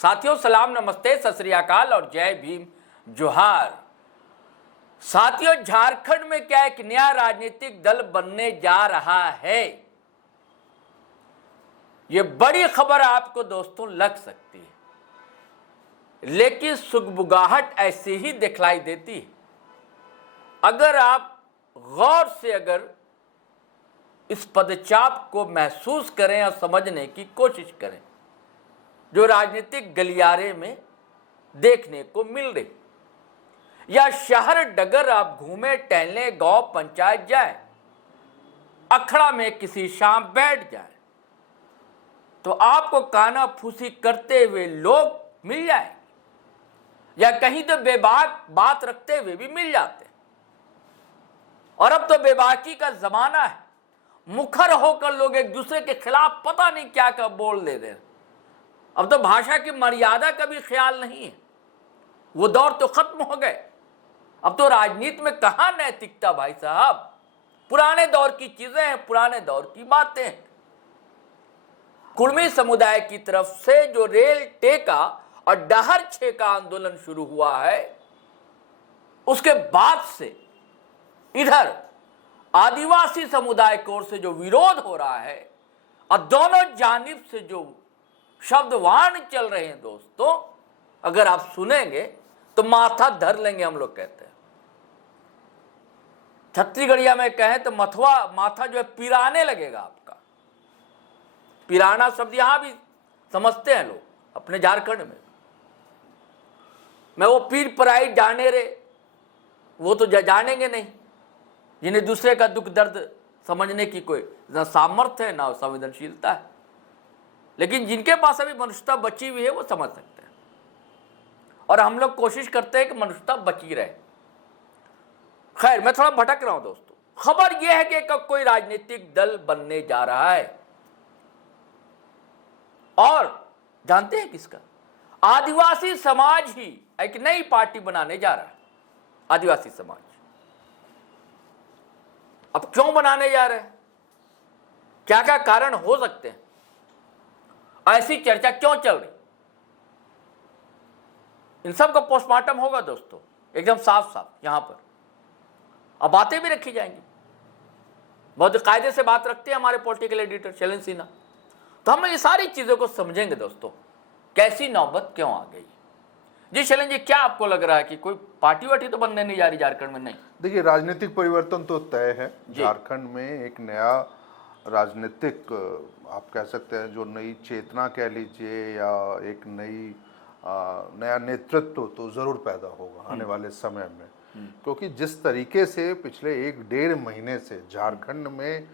साथियों सलाम, नमस्ते, सत श्री अकाल और जय भीम, जोहार। साथियों, झारखंड में क्या एक नया राजनीतिक दल बनने जा रहा है। ये बड़ी खबर आपको दोस्तों लग सकती है, लेकिन सुगबुगाहट ऐसे ही दिखलाई देती है अगर आप गौर से इस पदचाप को महसूस करें और समझने की कोशिश करें जो राजनीतिक गलियारे में देखने को मिल रही। या शहर डगर आप घूमे टहलने, गांव पंचायत जाए, अखड़ा में किसी शाम बैठ जाए तो आपको काना फूसी करते हुए लोग मिल जाए, या कहीं तो बेबाक बात रखते हुए भी मिल जाते। और अब तो बेबाकी का जमाना है, मुखर होकर लोग एक दूसरे के खिलाफ पता नहीं क्या क्या बोल दे रहे हैं। अब तो भाषा की मर्यादा का भी ख्याल नहीं है, वो दौर तो खत्म हो गए। अब तो राजनीति में कहां नैतिकता भाई साहब, पुराने दौर की चीजें हैं, पुराने दौर की बातें हैं। कुर्मी समुदाय की तरफ से जो रेल टेका और डहर छेका आंदोलन शुरू हुआ है, उसके बाद से इधर आदिवासी समुदाय की ओर से जो विरोध हो रहा है और दोनों जानिब से जो शब्दवान चल रहे हैं दोस्तों, अगर आप सुनेंगे तो माथा धर लेंगे। हम लोग कहते हैं, छत्तीसगढ़िया में कहें तो माथा जो है पिराने लगेगा आपका। पिराना शब्द यहां भी समझते हैं लोग अपने झारखंड में। मैं वो पीर पराई जाने रे, वो तो जानेंगे नहीं, जिन्हें दूसरे का दुख दर्द समझने की कोई ना सामर्थ्य है ना संवेदनशीलता है। लेकिन जिनके पास अभी मनुष्यता बची हुई है वो समझ सकते हैं, और हम लोग कोशिश करते हैं कि मनुष्यता बची रहे। खैर, मैं थोड़ा भटक रहा हूं दोस्तों। खबर यह है कि कोई राजनीतिक दल बनने जा रहा है, और जानते हैं किसका? आदिवासी समाज ही एक नई पार्टी बनाने जा रहा है। आदिवासी समाज अब क्यों बनाने जा रहे हैं, क्या क्या कारण हो सकते हैं, ऐसी चर्चा क्यों चल रही, इन सब का पोस्टमार्टम होगा दोस्तों, एकदम साफ साफ यहां पर। अब बातें भी रखी जाएंगी, बहुत कायदे से बात रखते हैं हमारे पॉलिटिकल एडिटर शैलेंद्र सिन्हा। तो हम ये सारी चीजों को समझेंगे दोस्तों, कैसी नौबत क्यों आ गई। जी शैलेंद्र जी, क्या आपको लग रहा है कि कोई पार्टी वार्टी तो बनने नहीं जा रही झारखंड में? नहीं, देखिए, राजनीतिक परिवर्तन तो तय है। झारखंड में एक नया राजनीतिक, आप कह सकते हैं, जो नई चेतना कह लीजिए, या एक नया नेतृत्व तो जरूर पैदा होगा आने वाले समय में। क्योंकि जिस तरीके से पिछले 1-1.5 महीने से झारखंड में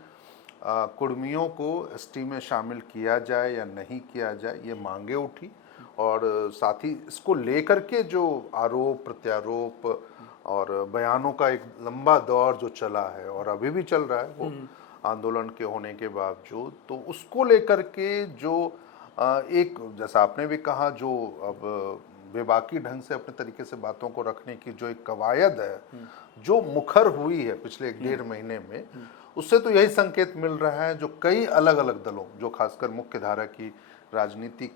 कुर्मियों को एसटी में शामिल किया जाए या नहीं किया जाए, ये मांगे उठी, और साथ ही इसको लेकर के जो आरोप प्रत्यारोप और बयानों का एक लंबा दौर जो चला है और अभी भी चल रहा है, वो आंदोलन के होने के बावजूद, तो उसको लेकर के जो एक, जैसा आपने भी कहा, जो अब बेबाकी ढंग से अपने तरीके से बातों को रखने की जो एक कवायद है, जो मुखर हुई है पिछले 1-1.5 महीने में, उससे तो यही संकेत मिल रहा है जो कई अलग अलग दलों, जो खासकर मुख्य धारा की राजनीति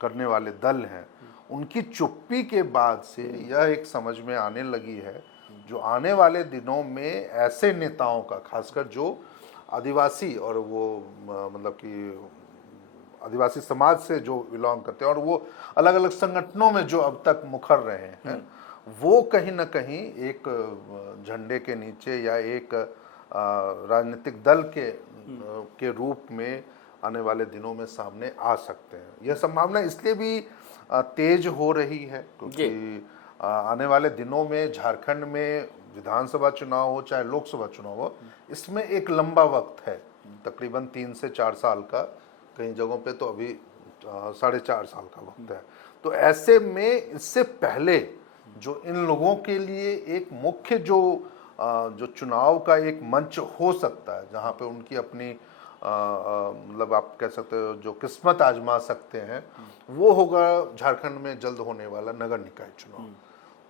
करने वाले दल हैं, उनकी चुप्पी के बाद से यह एक समझ में आने लगी है जो आने वाले दिनों में ऐसे नेताओं का, खासकर जो आदिवासी और वो मतलब कि आदिवासी समाज से जो बिलोंग करते हैं और वो अलग अलग संगठनों में जो अब तक मुखर रहे हैं, वो कहीं ना कहीं एक झंडे के नीचे या एक राजनीतिक दल के रूप में आने वाले दिनों में सामने आ सकते हैं। यह संभावना इसलिए भी तेज हो रही है क्योंकि आने वाले दिनों में झारखंड में विधानसभा चुनाव हो चाहे लोकसभा चुनाव हो, इसमें एक लंबा वक्त है, तकरीबन 3 से 4 साल का, कई जगहों पे तो अभी 4.5 साल का वक्त है। तो ऐसे में इससे पहले जो इन लोगों के लिए एक मुख्य जो चुनाव का एक मंच हो सकता है, जहाँ पे उनकी अपनी मतलब आप कह सकते हो जो किस्मत आजमा सकते हैं, वो होगा झारखंड में जल्द होने वाला नगर निकाय चुनाव।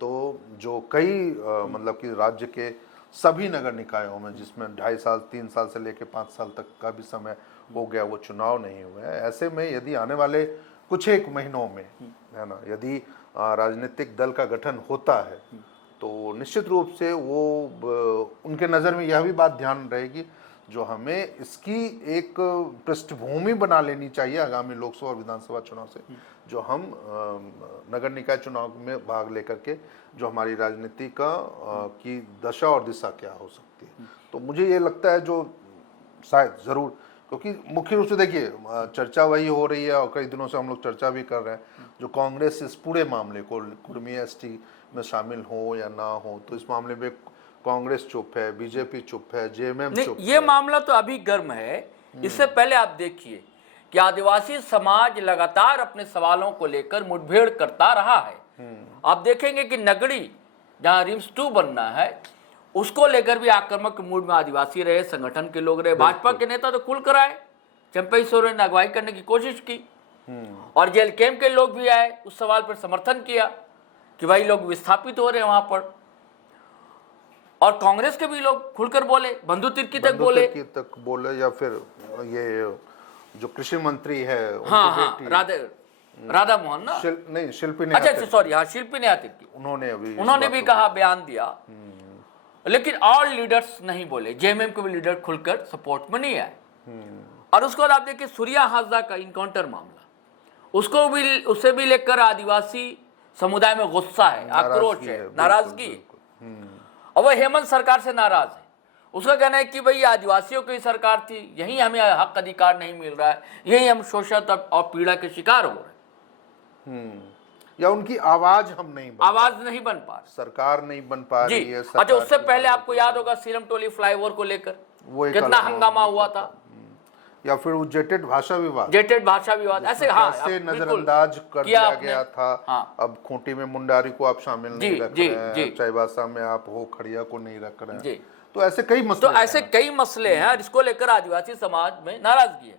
तो जो कई मतलब कि राज्य के सभी नगर निकायों में, जिसमें 2.5 साल 3 साल से लेकर 5 साल तक का भी समय हो गया, वो चुनाव नहीं हुए हैं, ऐसे में यदि आने वाले कुछ एक महीनों में, है ना, यदि राजनीतिक दल का गठन होता है तो निश्चित रूप से वो उनके नज़र में यह भी बात ध्यान रहेगी, जो हमें इसकी एक पृष्ठभूमि बना लेनी चाहिए आगामी लोकसभा और विधानसभा चुनाव से, जो हम नगर निकाय चुनाव में भाग लेकर के जो हमारी राजनीति का की दशा और दिशा क्या हो सकती है। तो मुझे ये लगता है जो शायद ज़रूर, क्योंकि मुख्य रूप से देखिए चर्चा वही हो रही है और कई दिनों से हम लोग चर्चा भी कर रहे हैं, जो कांग्रेस इस पूरे मामले को कुर्मी एसटी में शामिल हो या ना हो, तो इस मामले में कांग्रेस चुप है, बीजेपी चुप है, जेएमएम चुप है। ये मामला तो अभी गर्म है। इससे पहले आप देखिए कि आदिवासी समाज लगातार अपने सवालों को लेकर मुठभेड़ करता रहा है। आप देखेंगे कि नगड़ी जहां रिम्स 2 बनना है उसको लेकर भी आक्रामक मूड में आदिवासी रहे, संगठन के लोग रहे, भाजपा के नेता तो खुलकर आए, चंपई सोरेन ने अगुवाई करने की कोशिश की और जेल कैंप के लोग भी आए, उस सवाल पर समर्थन किया कि भाई लोग विस्थापित हो रहे हैं वहां पर। और कांग्रेस के भी लोग खुलकर बोले, बंधु तिर्की तक बोले या फिर ये जो कृषि मंत्री है हाँ, राधा मोहन ना, नहीं शिल्पी ने, अच्छा सॉरी, हाँ शिल्पी नेहा तिर्की, उन्होंने भी कहा, बयान दिया, लेकिन और लीडर्स नहीं बोले। जेएमएम के भी लीडर खुलकर सपोर्ट में नहीं आए। और उसके बाद आप देखिए सूर्या हाजरा का इनकाउंटर मामला, उसे भी लेकर आदिवासी समुदाय में गुस्सा है, आक्रोश है, नाराजगी है। और वह हेमंत सरकार से नाराज है। उसका कहना है कि भाई आदिवासियों की सरकार थी, यही हमें हक अधिकार नहीं मिल रहा है, यही हम शोषण और पीड़ा के शिकार हो रहे हैं, या उनकी आवाज हम नहीं बन पा रहे, सरकार नहीं बन पा रही है। अच्छा, उससे पहले आपको याद होगा सीरम टोली फ्लाईओवर को लेकर कितना हंगामा हुआ था, या फिर वो जेटेड भाषा विवाद, ऐसे नजरअंदाज कर दिया गया था। अब खूंटी में मुंडारी को आप शामिल नहीं रख रहे हैं, चाईबासा में आप हो खड़िया को नहीं रख रहे हैं, तो ऐसे कई मसले हैं जिसको लेकर आदिवासी समाज में नाराजगी है।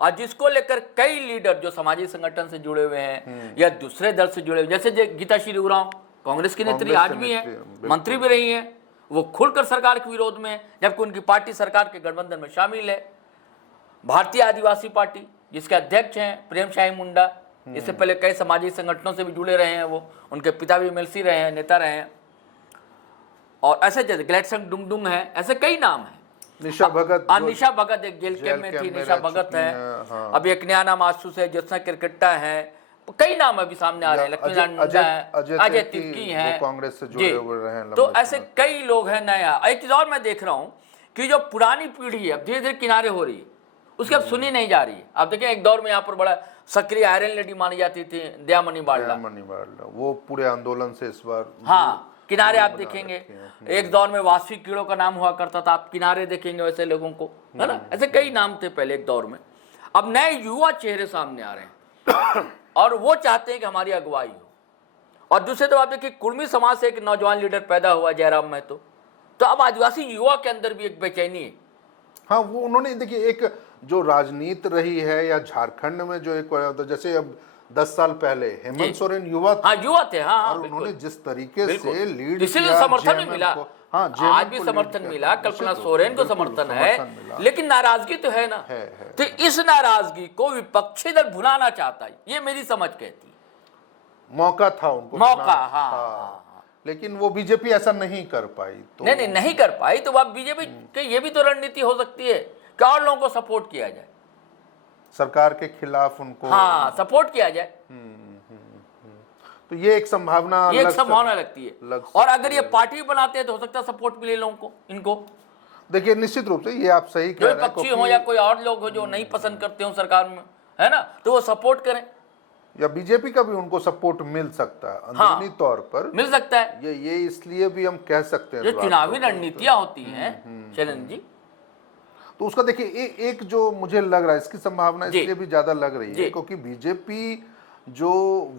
और जिसको लेकर कई लीडर जो सामाजिक संगठन से जुड़े हुए हैं या दूसरे दल से जुड़े हुए, जैसे गीता श्री उरांव कांग्रेस की नेत्री आज भी है, मंत्री भी रही हैं, वो खुलकर सरकार के विरोध में है, जबकि उनकी पार्टी सरकार के गठबंधन में शामिल है। भारतीय आदिवासी पार्टी जिसके अध्यक्ष हैं प्रेम शाही मुंडा, इससे पहले कई सामाजिक संगठनों से भी जुड़े रहे हैं, वो उनके पिता भी एमएलसी रहे हैं, नेता रहे हैं। और ऐसे जैसे ग्लैडसंग डुंगडुंग है, ऐसे कई नाम है। निशा भगत एक जेल कैंप में थी, निशा भगत है। अब एक नया नाम आसूस है, ज्योत्सना किरकिट्टा है, कई नाम अभी सामने आ रहे हैं, लक्ष्मीनारायण, अजय तिर्की है, कांग्रेस से जुड़े हुए रहे हैं। तो ऐसे कई लोग हैं। नया एक चीज और मैं देख रहा हूँ कि जो पुरानी पीढ़ी है अब धीरे धीरे किनारे हो रही है, उसकी अब सुनी नहीं जा रही है। आप देखिए एक दौर में यहाँ पर बड़ा सक्रिय आयरन लेडी मानी जाती थी दयामणि बारला, वो पूरे आंदोलन से इस बार किनारे आप देखेंगे। एक दौर में वासवी कीड़ों का नाम हुआ करता था, आप किनारे देखेंगे वैसे लोगों को, है ना। ऐसे कई नाम थे पहले एक दौर में। अब नए युवा चेहरे सामने आ रहे हैं और वो चाहते हैं कि हमारी अगुवाई हो। और दूसरे तो आप देखिए कुर्मी समाज से एक नौजवान लीडर पैदा हुआ जयराम महतो, तो अब आदिवासी युवा के अंदर भी एक बेचैनी है। हाँ, वो उन्होंने देखिए एक जो राजनीति रही है या झारखंड में जो एक, जैसे अब 10 साल पहले हेमंत सोरेन युवा थे, और उन्होंने जिस तरीके से लीड, इसीलिए समर्थन भी मिला, आज भी समर्थन मिला, कल्पना सोरेन को समर्थन है, लेकिन नाराजगी तो है ना। तो इस नाराजगी को विपक्षी दल भुलाना चाहता है, ये मेरी समझ कहती है। मौका था उनको, लेकिन वो बीजेपी ऐसा नहीं कर पाई। तो नहीं कर पाई, तो अब बीजेपी की ये भी तो रणनीति हो सकती है कि और लोगों को सपोर्ट किया जाए, सरकार के खिलाफ उनको सपोर्ट किया जाए। तो ये एक संभावना लगती है। और अगर ये पार्टी बनाते हैं तो हो सकता है सपोर्ट मिले लोगों को, इनको। देखिए निश्चित रूप से ये आप सही कह रहे हैं, पक्षी हो या कोई और लोग हो जो नहीं पसंद करते हो सरकार में, है ना, तो वो सपोर्ट करें, या बीजेपी का भी उनको सपोर्ट मिल सकता है, अंदरूनी तौर पर मिल सकता है। ये इसलिए भी हम कह सकते हैं जो चुनावी रणनीतियां होती हैं चलन जी, तो उसका देखिए एक जो मुझे लग रहा है इसकी संभावना इसलिए भी ज्यादा लग रही है क्योंकि बीजेपी जो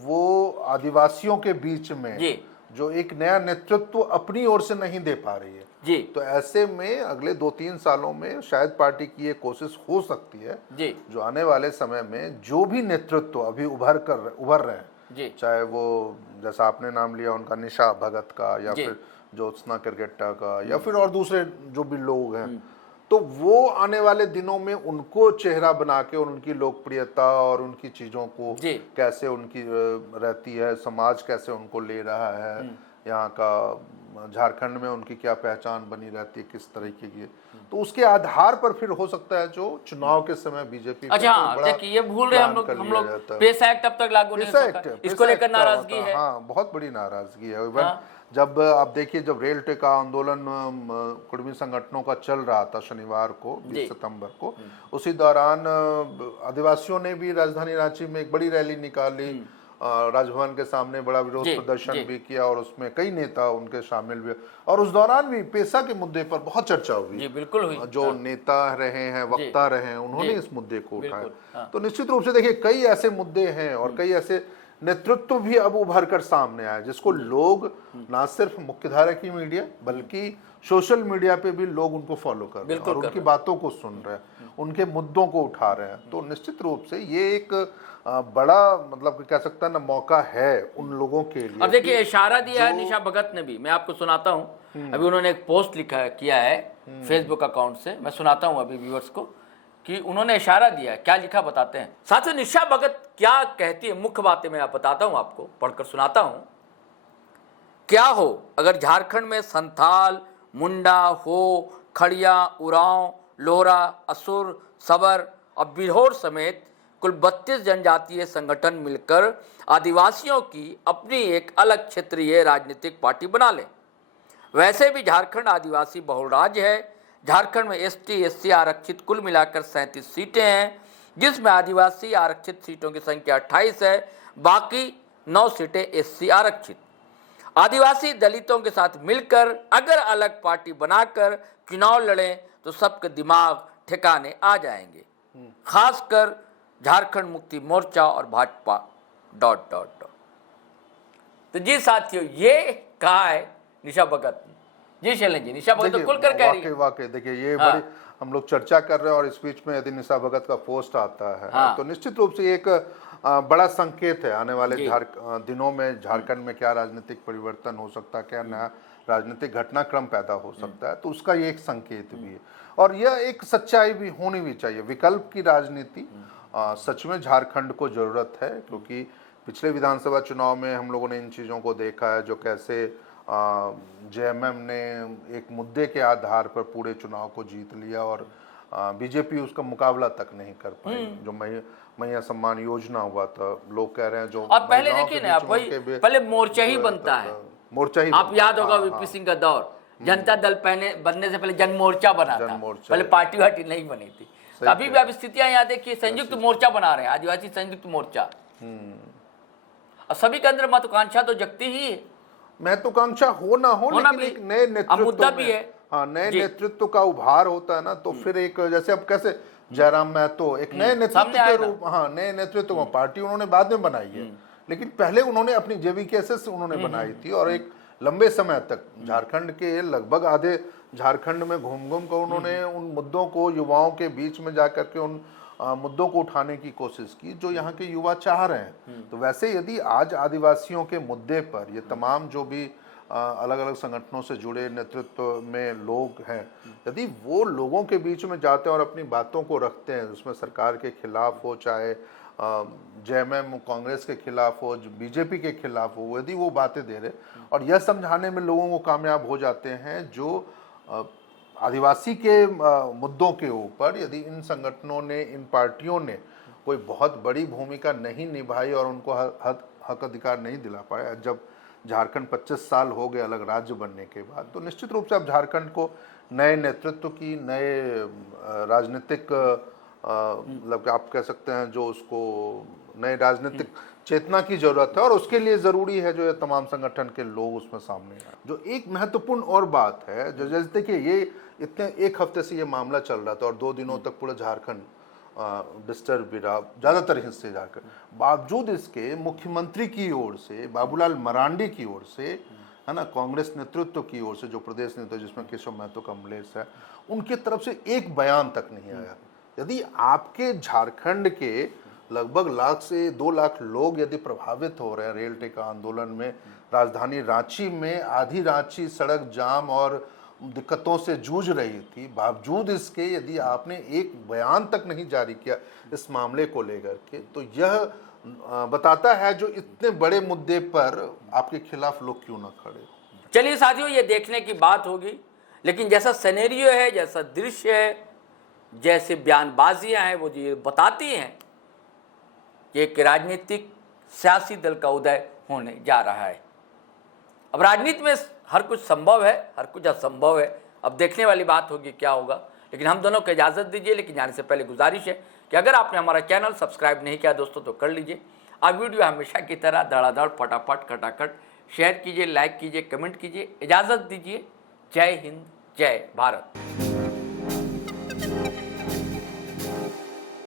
वो आदिवासियों के बीच में जो एक नया नेतृत्व अपनी ओर से नहीं दे पा रही है जी, तो ऐसे में अगले 2-3 सालों में शायद पार्टी की ये कोशिश हो सकती है जी, जो आने वाले समय में जो भी नेतृत्व अभी उभर रहे हैं, चाहे वो जैसा आपने नाम लिया उनका निशा भगत का, या फिर ज्योत्सना किरकिट्टा का, या फिर और दूसरे जो भी लोग हैं, तो वो आने वाले दिनों में उनको चेहरा बना के और उनकी लोकप्रियता और उनकी चीज़ों को जी। कैसे उनकी रहती है, समाज कैसे उनको ले रहा है, यहाँ का झारखंड में उनकी क्या पहचान बनी रहती है, किस तरीके की, तो उसके आधार पर फिर हो सकता है जो चुनाव के समय बीजेपी अच्छा हाँ, देखिए ये भूल रहे हम लोग पेसा एक्ट अब तक लागू नहीं हो सका, इसको लेकर नाराजगी है। हाँ, बहुत बड़ी नाराजगी है। इवन हाँ। जब आप देखिए, जब रेल टेका आंदोलन कुर्मी संगठनों का चल रहा था शनिवार को 20 सितंबर को, उसी दौरान आदिवासियों ने भी राजधानी रांची में एक बड़ी रैली निकाली, राजभवन के सामने बड़ा विरोध प्रदर्शन भी किया और उसमें कई नेता उनके शामिल भी, और उस दौरान भी पेशा के मुद्दे पर बहुत चर्चा हुई। जी बिल्कुल हुई। जो नेता रहे हैं, वक्ता रहे हैं, उन्होंने इस मुद्दे को उठाया। तो निश्चित रूप से देखिए कई ऐसे मुद्दे हैं और कई ऐसे नेतृत्व भी अब उभर कर सामने आए जिसको लोग ना सिर्फ मुख्यधारा की मीडिया बल्कि सोशल मीडिया पे भी लोग उनको फॉलो कर रहे हैं और उनकी बातों को सुन रहे हैं, उनके मुद्दों को उठा रहे हैं। तो निश्चित रूप से ये एक बड़ा मतलब कह सकता है ना मौका है उन लोगों के लिए। अब देखिए इशारा दिया है निशा भगत ने भी, मैं आपको सुनाता हूँ। अभी उन्होंने एक पोस्ट लिखा किया है फेसबुक अकाउंट से, मैं सुनाता हूँ अभी व्यूअर्स को कि उन्होंने इशारा दिया है, क्या लिखा बताते हैं। साथियों निशा भगत क्या कहती है, मुख्य बातें मैं बताता हूँ आपको, पढ़कर सुनाता हूँ। क्या हो अगर झारखंड में संथाल, मुंडा, हो, खड़िया, उरांव, लोहरा, असुर, सबर और बिरहोर समेत कुल 32 जनजातीय संगठन मिलकर आदिवासियों की अपनी एक अलग क्षेत्रीय राजनीतिक पार्टी बना लें। वैसे भी झारखंड आदिवासी बहुल राज्य है। झारखंड में एसटी एससी आरक्षित कुल मिलाकर 37 सीटें हैं, जिसमें आदिवासी आरक्षित सीटों की संख्या 28 है, बाकी 9 सीटें एससी आरक्षित। आदिवासी दलितों के साथ मिलकर अगर अलग पार्टी बनाकर चुनाव लड़ें तो सबके दिमाग ठिकाने आ जाएंगे, खासकर झारखंड मुक्ति मोर्चा और भाजपा ... तो जी साथियों ये कहा है निशा भगत ने। जी शैलेंद्र जी, निशा भगत तो खुलकर कह रही है। वाकई देखिए ये बड़ी हम लोग चर्चा कर रहे हैं और इस बीच में यदि निशा भगत का पोस्ट आता है तो निश्चित रूप से एक बड़ा संकेत है आने वाले दिनों में झारखंड में क्या राजनीतिक परिवर्तन हो सकता है, क्या नया राजनीतिक घटनाक्रम पैदा हो सकता है, तो उसका ये एक संकेत भी है और यह एक सच्चाई भी होनी भी चाहिए। विकल्प की राजनीति सच में झारखंड को जरूरत है, क्योंकि पिछले विधानसभा चुनाव में हम लोगों ने इन चीज़ों को देखा है, जो कैसे जेएमएम ने एक मुद्दे के आधार पर पूरे चुनाव को जीत लिया और बीजेपी उसका मुकाबला तक नहीं कर पाई। जो मैया सम्मान योजना हुआ था, लोग कह रहे हैं जो अब पहले देखिए ना, आप वही पहले मोर्चा ही बनता है, मोर्चा ही आप याद होगा वीपी सिंह का दौर, जनता दल बनने से पहले जन मोर्चा बना था, पहले पार्टी वार्टी नहीं बनी थी। तो अभी भी आप स्थितियां यहाँ देखिए, संयुक्त मोर्चा बना रहे हैं, आदिवासी संयुक्त मोर्चा। और सभी के अंदर महत्वाकांक्षा तो जगती ही है, महत्वाकांक्षा हो ना हो, लेकिन एक नए नेतृत्व भी है। हाँ, नए नेतृत्व का उभार होता है ना, तो फिर एक जैसे अब कैसे जयराम महतो एक नए नेतृत्व के रूप, हाँ नए नेतृत्व में पार्टी उन्होंने बाद में बनाई है, लेकिन पहले उन्होंने अपनी जेवीकेएसएस से उन्होंने बनाई थी और एक लंबे समय तक झारखंड के लगभग आधे झारखंड में घूम घूम कर उन्होंने उन मुद्दों को युवाओं के बीच में जाकर के उन मुद्दों को उठाने की कोशिश की जो यहाँ के युवा चाह रहे हैं। तो वैसे यदि आज आदिवासियों के मुद्दे पर ये तमाम जो भी अलग अलग संगठनों से जुड़े नेतृत्व में लोग हैं, यदि वो लोगों के बीच में जाते हैं और अपनी बातों को रखते हैं, उसमें सरकार के खिलाफ हो, चाहे जेएमएम कांग्रेस के खिलाफ हो, बीजेपी के खिलाफ हो, यदि वो बातें दे रहे और यह समझाने में लोगों को कामयाब हो जाते हैं जो आदिवासी के मुद्दों के ऊपर यदि इन संगठनों ने, इन पार्टियों ने कोई बहुत बड़ी भूमिका नहीं निभाई और उनको हक अधिकार नहीं दिला पाए, जब झारखंड 25 साल हो गए अलग राज्य बनने के बाद, तो निश्चित रूप से अब झारखंड को नए नेतृत्व की, नए राजनीतिक मतलब आप कह सकते हैं जो उसको नए राजनीतिक चेतना की जरूरत है और उसके लिए जरूरी है जो ये तमाम संगठन के लोग उसमें सामने आए। जो एक महत्वपूर्ण और बात है, जो जैसे देखिए ये इतने एक हफ्ते से ये मामला चल रहा था और 2 दिनों तक पूरा झारखंड डिस्टर्ब भी रहा, ज़्यादातर हिस्से झारखंड, बावजूद इसके मुख्यमंत्री की ओर से, बाबूलाल मरांडी की ओर से, है ना, कांग्रेस नेतृत्व की ओर से, जो प्रदेश नेतृत्व जिसमें केशव महतो कमलेश है, उनके तरफ से एक बयान तक नहीं आया। यदि आपके झारखंड के लगभग 1 से 2 लाख लोग यदि प्रभावित हो रहे हैं रेल टेका आंदोलन में, राजधानी रांची में आधी रांची सड़क जाम और दिक्कतों से जूझ रही थी, बावजूद इसके यदि आपने एक बयान तक नहीं जारी किया इस मामले को लेकर के, तो यह बताता है जो इतने बड़े मुद्दे पर आपके खिलाफ लोग क्यों ना खड़े। चलिए साथियों, ये देखने की बात होगी, लेकिन जैसा सिनेरियो है, जैसा दृश्य है, जैसे बयानबाजियां हैं, वो ये बताती हैं कि एक राजनीतिक सियासी दल का उदय होने जा रहा है। अब राजनीति में हर कुछ संभव है, हर कुछ असंभव है। अब देखने वाली बात होगी क्या होगा। लेकिन हम दोनों को इजाज़त दीजिए। लेकिन जाने से पहले गुजारिश है कि अगर आपने हमारा चैनल सब्सक्राइब नहीं किया दोस्तों तो कर लीजिए। अब वीडियो हमेशा की तरह धड़ाधड़ फटाफट खटाखट शेयर कीजिए, लाइक कीजिए, कमेंट कीजिए। इजाज़त दीजिए। जय हिंद, जय भारत।